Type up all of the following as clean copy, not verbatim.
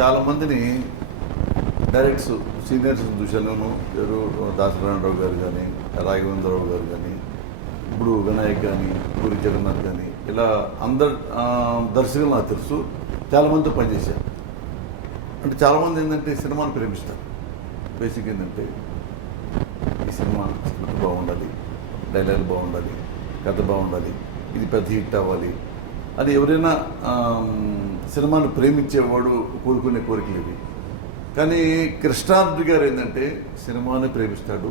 చాలామందిని directs seniors చూశాను. ఎవరు దాసనారాయణరావు గారు కానీ, రాఘవేంద్రరావు గారు కానీ, ఇప్పుడు వినాయక్ కానీ, పూరి జగన్నాథ్ కానీ, ఇలా అందరు దర్శకులు నాకు తెలుసు. చాలామందితో పనిచేశారు. అంటే చాలామంది ఏంటంటే సినిమాను ప్రేమిస్తారు. బేసిక్ ఏంటంటే ఈ సినిమా స్క్రిప్ట్ బాగుండాలి, డైలాగ్ బాగుండాలి, కథ బాగుండాలి, ఇది పెద్ద హిట్ అవ్వాలి అని ఎవరైనా సినిమాను ప్రేమించేవాడు కోరుకునే కోరికలు ఇవి. కానీ కృష్ణారెడ్డి గారు ఏంటంటే సినిమాని ప్రేమిస్తాడు,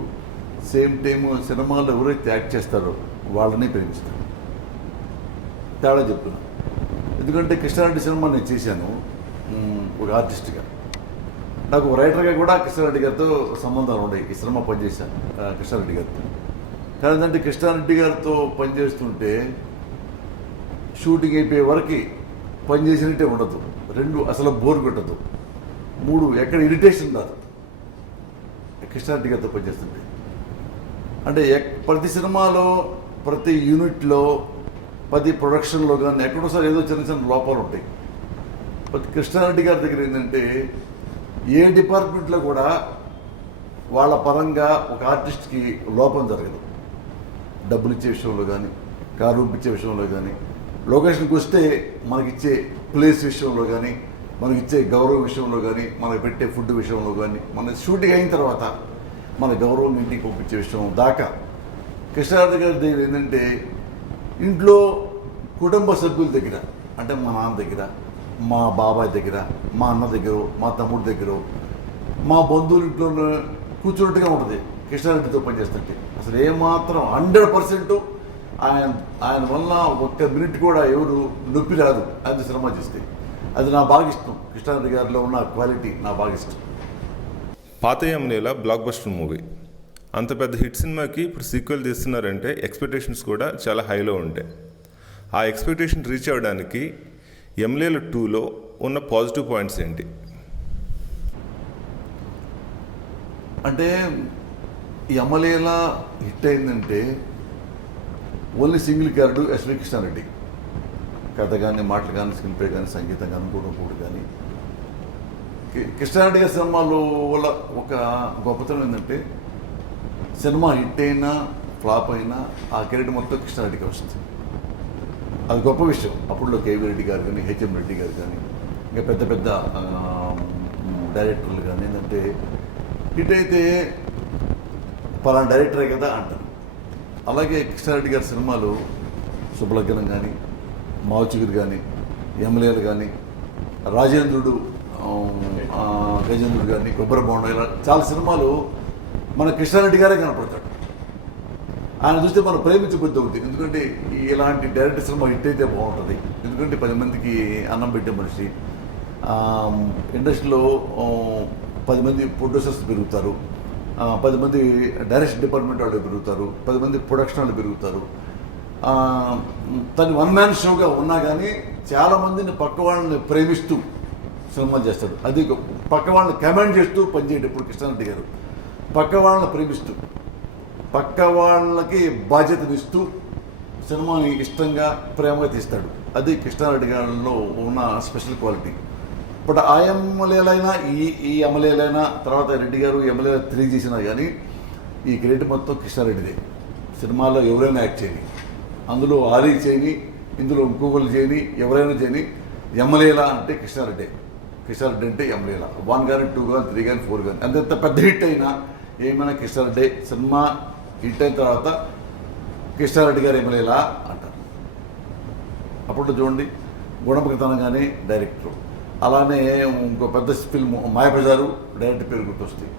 సేమ్ టైం సినిమాలో ఎవరైతే యాక్ట్ చేస్తారో వాళ్ళని ప్రేమిస్తాడు. తేడా చెప్తున్నా. ఎందుకంటే కృష్ణారెడ్డి సినిమా నేను చేశాను ఒక ఆర్టిస్ట్గా. నాకు రైటర్గా కూడా కృష్ణారెడ్డి గారితో సంబంధాలు ఉన్నాయి. ఈ సినిమా పనిచేశాను కృష్ణారెడ్డి గారితో. కానీ ఏంటంటే కృష్ణారెడ్డి గారితో పనిచేస్తుంటే షూటింగ్ అయిపోయే వరకు పనిచేసినట్టే ఉండదు. 2 అసలు బోర్ కొట్టదు. 3 ఎక్కడ ఇరిటేషన్ రాదు కృష్ణారెడ్డి గారితో పనిచేస్తుంటే. అంటే ప్రతి సినిమాలో, ప్రతి యూనిట్లో, ప్రతి ప్రొడక్షన్లో కానీ ఎక్కడోసారి ఏదో చిన్న చిన్న లోపాలు ఉంటాయి. ప్రతి కృష్ణారెడ్డి గారి దగ్గర ఏంటంటే ఏ డిపార్ట్మెంట్లో కూడా వాళ్ళ పరంగా ఒక ఆర్టిస్ట్కి లోపం జరగదు. డబ్బులు ఇచ్చే విషయంలో కానీ, కారు ఇచ్చే విషయంలో కానీ, లొకేషన్కి వస్తే మనకిచ్చే ప్లేస్ విషయంలో కానీ, మనకిచ్చే గౌరవం విషయంలో కానీ, మనకు పెట్టే ఫుడ్ విషయంలో కానీ, మన షూటింగ్ అయిన తర్వాత మన గౌరవం ఇంటికి పంపించే విషయం దాకా కృష్ణారెడ్డి గారి దగ్గర ఏంటంటే ఇంట్లో కుటుంబ సభ్యుల దగ్గర, అంటే మా నాన్న దగ్గర, మా బాబాయ్ దగ్గర, మా అన్న దగ్గర, మా తమ్ముడి దగ్గర, మా బంధువుల ఇంట్లో కూర్చున్నట్టుగా ఉంటుంది కృష్ణారెడ్డితో పనిచేస్తుంటే. అసలు ఏమాత్రం 100% ఆయన వల్ల ఒక్క మినిట్ కూడా ఎవరు నొప్పి రాదు అది సినిమా చేస్తే. అది నా బాగా ఇష్టం. కృష్ణారెడ్డి గారిలో ఉన్న క్వాలిటీ నా బాగా ఇష్టం. పాతయ్యమనేలా బ్లాక్ బస్టర్ మూవీ. అంత పెద్ద హిట్ సినిమాకి ఇప్పుడు సీక్వెల్ తీస్తున్నారంటే ఎక్స్పెక్టేషన్స్ కూడా చాలా హైలో ఉంటాయి. ఆ ఎక్స్పెక్టేషన్ రీచ్ అవ్వడానికి ఎమ్లేల 2లో ఉన్న పాజిటివ్ పాయింట్స్ ఏంటి? అంటే ఈ అమలేలా హిట్ అయిందంటే only single character S V Krishna Reddy. కథ కానీ, మాటలు కానీ, స్క్రీన్ ప్లే కానీ, సంగీతం కానీ, కూడా కానీ కృష్ణారెడ్డి గారి సినిమాలో వల్ల ఒక గొప్పతనం ఏంటంటే సినిమా హిట్ అయినా ఫ్లాప్ అయినా ఆ క్రెడిట్ మొత్తం కృష్ణారెడ్డికి వస్తుంది. అది గొప్ప విషయం. అప్పుడులో కేవీ రెడ్డి గారు కానీ, హెచ్ఎం రెడ్డి గారు కానీ, ఇంకా పెద్ద పెద్ద డైరెక్టర్లు కానీ ఏంటంటే హిట్ అయితే పలానా డైరెక్టరే కదా అంటారు. అలాగే కృష్ణారెడ్డి గారి సినిమాలు శుభలగ్నం కానీ, మావుచిగురు కానీ, ఎమ్మెల్యేలు కానీ, రాజేంద్రుడు, గజేంద్రుడు కానీ, కొబ్బరి బొండ, ఇలా చాలా సినిమాలు మన కృష్ణారెడ్డి గారే కనపడతాడు. ఆయన చూస్తే మనం ప్రేమించబుద్ధి అవుతుంది. ఎందుకంటే ఇలాంటి డైరెక్టర్ సినిమా హిట్ అయితే బాగుంటుంది. ఎందుకంటే 10 మందికి అన్నం పెట్టే మనిషి. ఇండస్ట్రీలో 10 మంది ప్రొడ్యూసర్స్ పెరుగుతారు, 10 మంది డైరెక్షన్ డిపార్ట్మెంట్ వాళ్ళు పెరుగుతారు, 10 మంది ప్రొడక్షన్ వాళ్ళు పెరుగుతారు. తను 1 మ్యాన్ షోగా ఉన్నా కానీ చాలామందిని పక్క వాళ్ళని ప్రేమిస్తూ సినిమాలు చేస్తాడు. అది పక్క వాళ్ళని కమెంట్ చేస్తూ పనిచేయడం. ఇప్పుడు కృష్ణారెడ్డి గారు పక్క వాళ్ళని ప్రేమిస్తూ, పక్క వాళ్ళకి బాధ్యతనిస్తూ సినిమాని ఇష్టంగా, ప్రేమగా తీస్తాడు. అది కృష్ణారెడ్డి గారిలో ఉన్న స్పెషల్ క్వాలిటీ. ఇప్పుడు ఆ ఎమ్మెల్యేలైనా, ఈ ఎమ్మెల్యేలైనా, తర్వాత రెడ్డి గారు ఎమ్మెల్యేలు 3 చేసినా కానీ ఈ క్రెడిట్ మొత్తం కృష్ణారెడ్డిదే. సినిమాలో ఎవరైనా యాక్ట్ చేయని, అందులో ఆలీ చేయని, ఇందులో ఇంకొకరు చేయని, ఎవరైనా చేయని, ఎమ్మెల్యేలా అంటే కృష్ణారెడ్డి. కృష్ణారెడ్డి అంటే ఎమ్మెల్యేలా 1 కానీ, 2 కానీ, 3 కానీ, 4 కానీ, అంత పెద్ద హిట్ అయినా ఏమైనా కృష్ణారెడ్డి. సినిమా హిట్ అయిన తర్వాత కృష్ణారెడ్డి గారు ఎమ్మెల్యేలా అంటారు. అప్పుడు చూడండి గుణపకతనం కానీ డైరెక్టర్. అలానే ఇంకో పెద్ద ఫిల్మ్ మాయబజారు డైరెక్టర్ పేరు గుర్తొస్తాయి.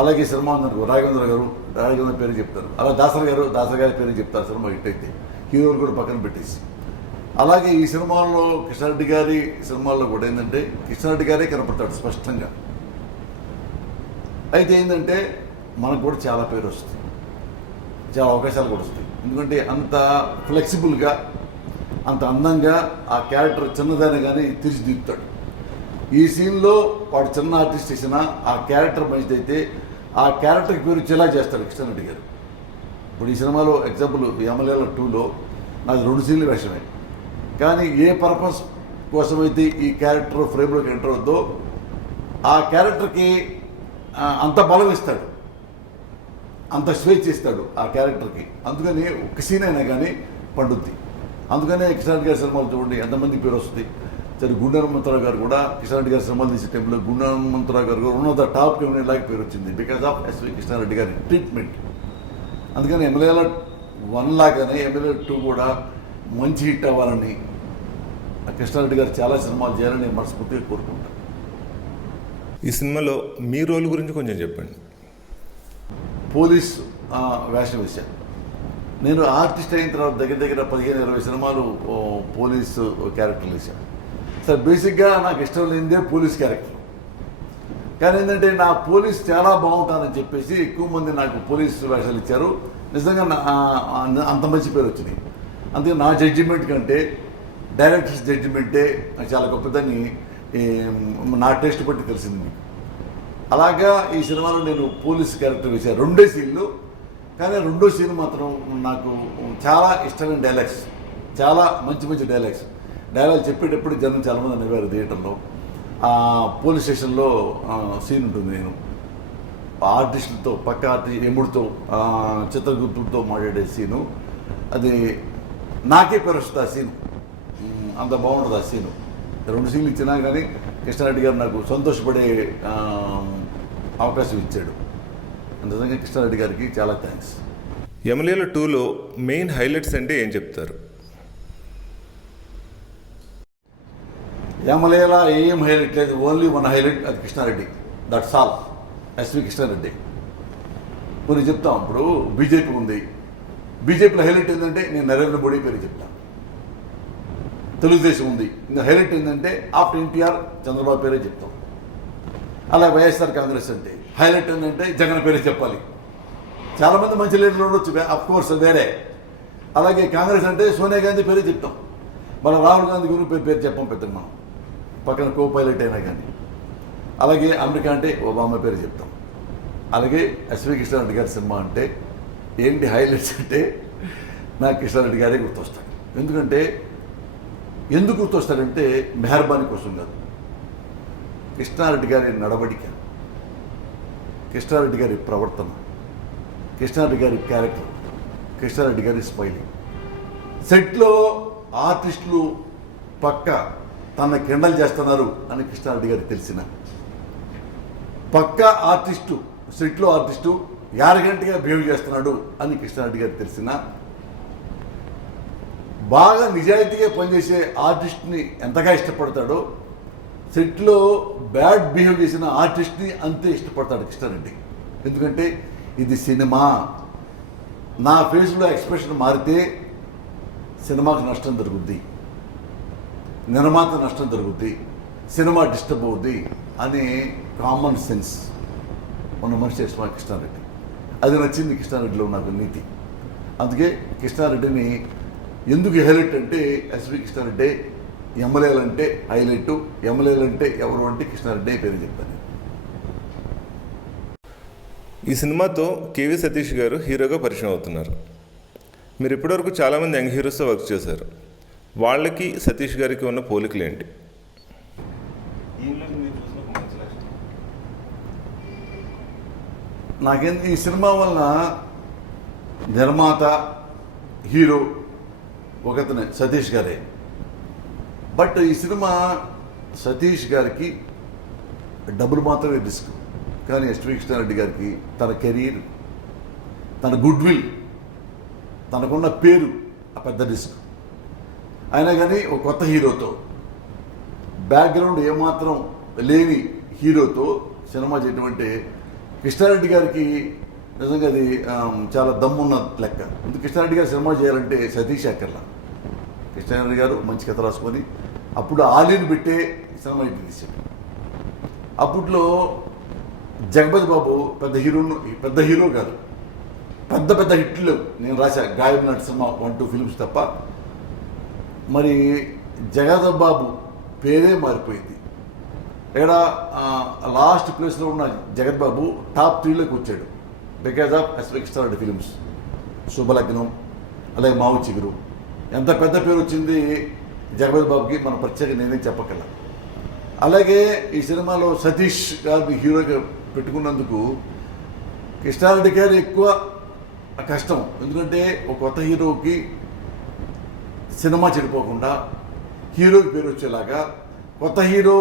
అలాగే సినిమా ఉందనుకో రాఘవేంద్ర పేరు చెప్తారు. అలా దాసరి గారి పేరు చెప్తారు సినిమా హిట్ అయితే, హీరోలు కూడా పక్కన పెట్టేసి. అలాగే ఈ సినిమాల్లో కృష్ణారెడ్డి గారి సినిమాల్లో కూడా ఏంటంటే కృష్ణారెడ్డి గారే కనపడతాడు స్పష్టంగా. అయితే ఏంటంటే మనకు కూడా చాలా పేరు వస్తుంది, చాలా అవకాశాలు కూడా వస్తాయి. ఎందుకంటే అంత ఫ్లెక్సిబుల్గా, అంత అందంగా ఆ క్యారెక్టర్ చిన్నదైనా కానీ తీర్చిదిద్దుతాడు. ఈ సీన్లో వాడు చిన్న ఆర్టిస్ట్ చేసినా ఆ క్యారెక్టర్ మంచిదైతే ఆ క్యారెక్టర్కి పేరు చిలా చేస్తాడు కృష్ణారెడ్డి గారు. ఇప్పుడు ఈ సినిమాలో ఎగ్జాంపుల్ ఎమ్మెల్యేల 2లో నాది 2 సీన్లు వేషమే. కానీ ఏ పర్పస్ కోసమైతే ఈ క్యారెక్టర్ ఫ్రేమ్లోకి ఎంటర్ అవుద్దో ఆ క్యారెక్టర్కి అంత బలం ఇస్తాడు, అంత స్వేచ్ఛ ఇస్తాడు ఆ క్యారెక్టర్కి. అందుకని ఒక సీన్ అయినా కానీ పండుద్ది. అందుకనే కృష్ణారెడ్డి గారి సినిమాలు చూడండి ఎంతమంది పేరు వస్తుంది. సరే గుండె హనుమంతరావు గారు కూడా కృష్ణారెడ్డి గారి సినిమాలు తీసే టైంలో గుండె హనుమంతరావు గారు కూడా one of the top criminal లాగా పేరు వచ్చింది బికాస్ ఆఫ్ ఎస్వి కృష్ణారెడ్డి గారి ట్రీట్మెంట్. అందుకని ఎమ్మెల్యేల 1 లాగానే ఎమ్మెల్యే 2 కూడా మంచి హిట్ అవ్వాలని కృష్ణారెడ్డి గారు చాలా సినిమాలు చేయాలని నేను మనస్ఫూర్తిగా కోరుకుంటాను. ఈ సినిమాలో మీ రోల్ గురించి కొంచెం చెప్పండి. పోలీస్ వేషం వేశాను. నేను ఆర్టిస్ట్ అయిన తర్వాత దగ్గర దగ్గర 15-20 సినిమాలు పోలీసు క్యారెక్టర్లు వేశాను. సరే బేసిక్గా నాకు ఇష్టం లేనిదే పోలీస్ క్యారెక్టర్. కానీ ఏంటంటే నా పోలీస్ చాలా బాగుంటానని చెప్పేసి ఎక్కువ మంది నాకు పోలీస్ వేషాలు ఇచ్చారు. నిజంగా అంత మంచి పేరు వచ్చింది. అందుకే నా జడ్జిమెంట్ కంటే డైరెక్టర్స్ జడ్జిమెంటే చాలా గొప్పదని నా టేస్ట్ బట్టి తెలిసింది మీకు. అలాగా ఈ సినిమాలో నేను పోలీస్ క్యారెక్టర్ వేశాను 2 సీన్లు. కానీ 2వ సీన్ మాత్రం నాకు చాలా ఇష్టమైన డైలాగ్స్, చాలా మంచి డైలాగ్స్ చెప్పేటప్పుడు జనం చాలామంది అనేవారు థియేటర్లో. పోలీస్ స్టేషన్లో సీన్ ఉంటుంది. నేను ఆర్టిస్టులతో పక్క ఆర్టిస్ట్ ఎముడితో చిత్రగుప్తులతో మాట్లాడే సీను, అది నాకే పేరు వస్తుంది ఆ సీను. అంత బాగుంటుంది ఆ సీను. 2 సీన్లు ఇచ్చినా కానీ కృష్ణారెడ్డి గారు నాకు సంతోషపడే అవకాశం ఇచ్చాడు. నిజంగా కృష్ణారెడ్డి గారికి చాలా థ్యాంక్స్. యమలీల 2లో మెయిన్ హైలైట్స్ అంటే ఏం చెప్తారు? యమలీల ఏం హైలైట్ లేదు, ఓన్లీ 1 హైలైట్, అది Krishna Reddy. That's all. S V Krishna Reddy. కొన్ని చెప్తాం. ఇప్పుడు బీజేపీ ఉంది, బీజేపీలో హైలైట్ ఏంటంటే నేను నరేంద్ర మోడీ పేరు చెప్తాను. తెలుగుదేశం ఉంది, ఇంకా హైలైట్ ఏంటంటే ఆఫ్టర్ ఎన్టీఆర్ చంద్రబాబు పేరే చెప్తాం. అలా వైఎస్ఆర్ కాంగ్రెస్ అంటే హైలైట్ ఏంటంటే జగన్ పేరే చెప్పాలి. చాలామంది మంచి లీడర్లు ఉండొచ్చు, అఫ్కోర్స్ వేరే. అలాగే కాంగ్రెస్ అంటే సోనియా గాంధీ పేరే చెప్తాం. మళ్ళీ రాహుల్ గాంధీ గురించి పేరు చెప్పాం పెద్దగా మనం, పక్కన కో పైలట్ అయినా కానీ. అలాగే అమెరికా అంటే ఒబామా పేరు చెప్తాం. అలాగే ఎస్వి కృష్ణారెడ్డి గారి సినిమా అంటే ఏంటి హైలైట్స్ అంటే నాకు కృష్ణారెడ్డి గారే గుర్తొస్తాడు. ఎందుకు గుర్తొస్తాడంటే మెహర్బానీ కోసం కాదు, కృష్ణారెడ్డి గారి నడవడిక, కృష్ణారెడ్డి గారి ప్రవర్తన, కృష్ణారెడ్డి గారి క్యారెక్టర్, కృష్ణారెడ్డి గారి స్మైలింగ్. సెట్లో ఆర్టిస్టులు పక్క తన కిండల్ చేస్తున్నారు అని కృష్ణారెడ్డి గారికి తెలిసిన, పక్క ఆర్టిస్టు సెట్లో ఆర్టిస్టు యారగంటగా బిహేవ్ చేస్తున్నాడు అని కృష్ణారెడ్డి గారికి తెలిసిన, బాగా నిజాయితీగా పనిచేసే ఆర్టిస్ట్ని ఎంతగా ఇష్టపడతాడో సెట్లో బ్యాడ్ బిహేవ్ చేసిన ఆర్టిస్ట్ని అంతే ఇష్టపడతాడు కృష్ణారెడ్డి. ఎందుకంటే ఇది సినిమా, నా ఫేస్లో ఎక్స్ప్రెషన్ మారితే సినిమాకి నష్టం జరుగుద్ది, నిర్మాత నష్టం జరుగుద్ది, సినిమా డిస్టర్బ్ అవుద్ది అనే కామన్ సెన్స్ ఉన్న మనిషి ఎస్మా కృష్ణారెడ్డి. అది నచ్చింది కృష్ణారెడ్డిలో నాకు నీతి. అందుకే కృష్ణారెడ్డిని ఎందుకు హైలైట్ అంటే ఎస్వి కృష్ణారెడ్డి, ఎమ్మెల్యేలంటే హైలైట్, ఎమ్మెల్యేలంటే ఎవరు అంటే కృష్ణారెడ్డి పేరు చెప్తాను. ఈ సినిమాతో కేవి సతీష్ గారు హీరోగా పరిచయం అవుతున్నారు. మీరు ఇప్పటివరకు చాలామంది యంగ్ హీరోస్తో వర్క్ చేశారు. వాళ్ళకి సతీష్ గారికి ఉన్న పోలికలు ఏంటి? నాకేంటి ఈ సినిమా వలన నిర్మాత హీరో ఒకతనే సతీష్ గారే. బట్ ఈ సినిమా సతీష్ గారికి డబ్బులు మాత్రమే రిస్క్, కానీ ఎస్వి కృష్ణారెడ్డి గారికి తన కెరీర్, తన గుడ్ విల్, తనకున్న పేరు ఆ పెద్ద రిస్క్. అయినా కానీ ఒక కొత్త హీరోతో, బ్యాక్గ్రౌండ్ ఏమాత్రం లేని హీరోతో సినిమా చేయడం అంటే కృష్ణారెడ్డి గారికి నిజంగా అది చాలా దమ్మున్న లెక్క. ఎందుకు కృష్ణారెడ్డి గారు సినిమా చేయాలంటే సతీష్ అక్కర్లా, కృష్ణారెడ్డి గారు మంచి కథ రాసుకొని అప్పుడు ఆలీని పెట్టే సినిమా ఇంటి తీశాడు. అప్పట్లో జగపతి బాబు పెద్ద హీరో కాదు, పెద్ద హిట్లు నేను రాశా, గాయబ్ నట్ సినిమా 1-2 ఫిల్మ్స్ తప్ప. మరి జగపతి బాబు పేరే మారిపోయింది. ఇక్కడ లాస్ట్ ప్లేస్లో ఉన్న జగత్ బాబు టాప్ 3లోకి వచ్చాడు because of S V Krishna Reddy films. Subhalagnam, అలాగే మావు చిగురు. ఎంత పెద్ద పేరు వచ్చింది జగపతి బాబుకి, మన ప్రత్యేక నేనేం చెప్పగల. అలాగే ఈ సినిమాలో సతీష్ గారిని హీరోగా పెట్టుకున్నందుకు కృష్ణారెడ్డి గారు ఎక్కువ కష్టం. ఎందుకంటే ఒక కొత్త హీరోకి సినిమా చెడిపోకుండా హీరోకి పేరు వచ్చేలాగా కొత్త హీరో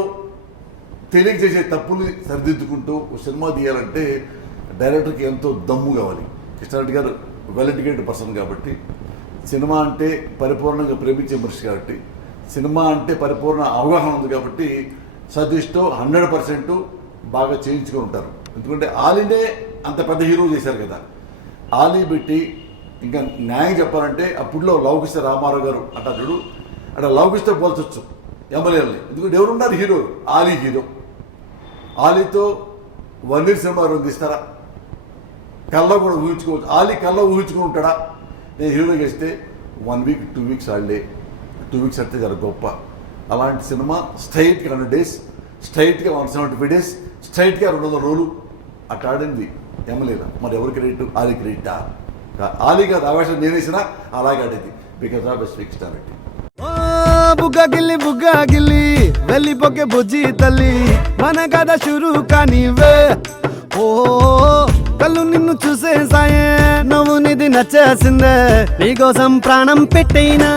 తెలియక చేసే తప్పుని సరిదిద్దుకుంటూ ఒక సినిమా తీయాలంటే డైరెక్టర్కి ఎంతో దమ్ము కావాలి. కృష్ణారెడ్డి గారు వెల్ ఎడ్యుకేటెడ్ పర్సన్ కాబట్టి, సినిమా అంటే పరిపూర్ణంగా ప్రేమించే మనిషి కాబట్టి, సినిమా అంటే పరిపూర్ణ అవగాహన ఉంది కాబట్టి సతీష్తో 100% బాగా చేయించుకొని ఉంటారు. ఎందుకంటే ఆలీనే అంత పెద్ద హీరో చేశారు కదా, ఆలీ పెట్టి ఇంకా న్యాయం చెప్పాలంటే అప్పుడులో లవకుశ రామారావు గారు అంటారు, అంటే లవకుశతో పోల్చొచ్చు ఎమ్మెల్యేలని. ఎందుకంటే ఎవరున్నారు హీరో? ఆలీ హీరో. ఆలీతో వన్నీర్ సినిమా తీస్తారా? కళ్ళ కూడా ఊహించుకోవచ్చు. ఆలీ కళ్ళ ఊహించుకుని ఉంటాడా నేను హీరో చేస్తే 1 వీక్ 2 వీక్స్ ఆడలే, 2 వీక్స్ అంటే చాలా గొప్ప. అలాంటి సినిమా స్ట్రైట్గా 100 డేస్, స్ట్రైట్గా 175 డేస్, స్ట్రైట్గా 200 రోజులు అట్లా ఆడింది ఎమ్మెల్యేలా. మరి ఎవరి క్రెడిట్? ఆలీ క్రెడిటా? ఆలీ కాదు, ఆవేశం నేనేసినా అలాగే ఆడేది బికాస్ ఆఫ్ స్పీక్ స్టారిటీ. బుగ్గ గిల్లి వెళ్ళిపోకే బుజ్జి తల్లి, మన కథ షురు కానివే. ఓ కళ్ళు నిన్ను చూసేసాయే, నువ్వు నిధి నచ్చేసిందే, నీకోసం ప్రాణం పెట్టైనా.